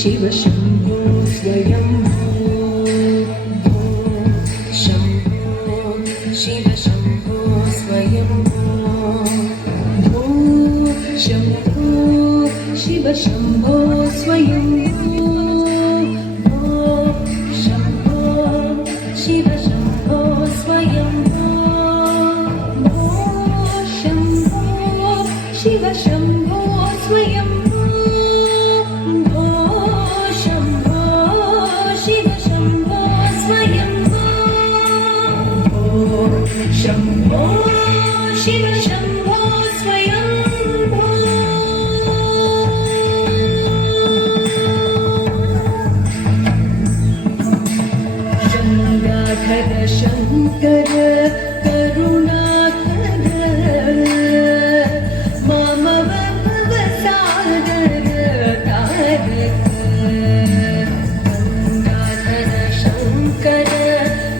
शिव शम्भो स्वयम्भो शम्भो शिव शम्भो स्वयम्भो शम्भो शिव शम्भो स्वयम्भो शम्भो शिव शम्भो स्वयम्भो शम्भो शिव शम्भो स्वयम्भो शम्भो शिव शम्भो स्वयम्भो शम्भो शिव शम्भो स्वयम्भो गंगाधर शंकर करुणाकर मम भव सागर तारक गंगाधर शंकर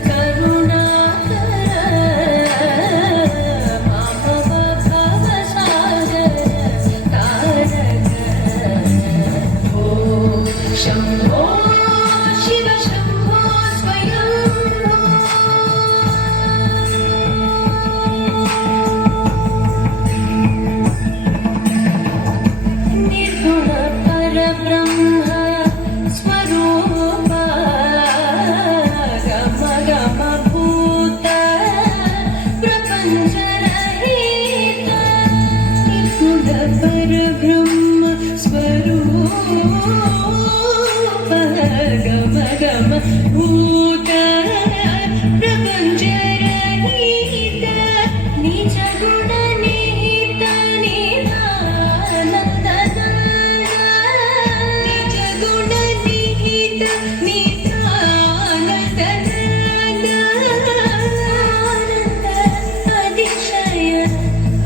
करुणाकर मम भव सागर तारक ओ शंभो शिव शंभो स्वयंभो निर्गुण परब्रह्म स्वरूप गम गम भूत प्रपंच रहित निर्गुण परब्रह्म स्वरूप गम गम भूत प्रपंच रहित निज गुण निहित निधानंद निज गुण निहित निधानंद अतिशय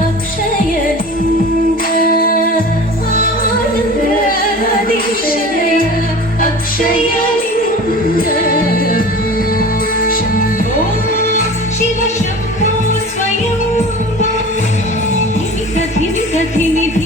अक्षय लिंग आनंद अतिशय अक्षय लिंग शंभो शिव शंभो स्वयंभो धिमि धिमि धिमि